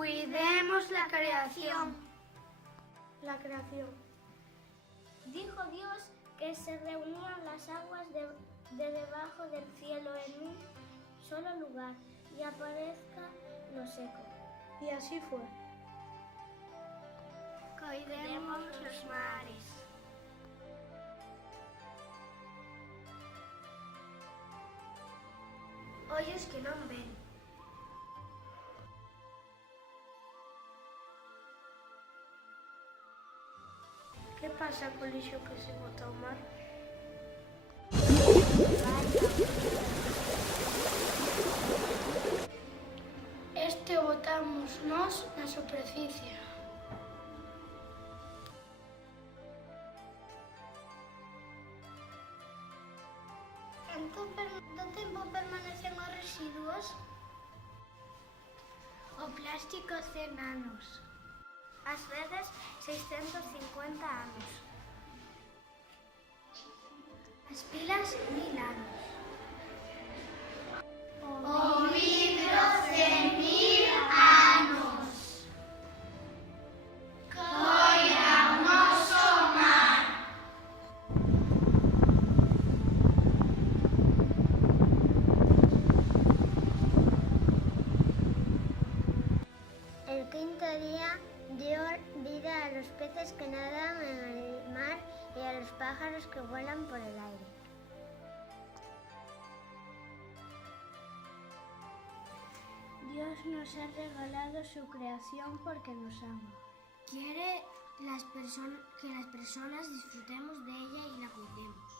Cuidemos la creación. La creación. Dijo Dios que se reunían las aguas de debajo del cielo en un solo lugar y aparezca lo seco. Y así fue. Cuidemos los mares. Ollos que non ven. Que pasa co lixo que se bota ao mar? Este o botamos nós na superficie. Canto tempo permanecen os residuos? O plástico 100 anos. Ás veces 650 anos. As pilas 1000 anos. O vidro 100.000 anos. Coira o noso mar. El quinto día dio vida a los peces que nadan en el mar y a los pájaros que vuelan por el aire. Dios nos ha regalado su creación porque nos ama. Quiere que las personas disfrutemos de ella y la cuidemos.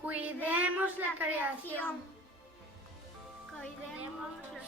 Cuidemos la creación. Cuidemos los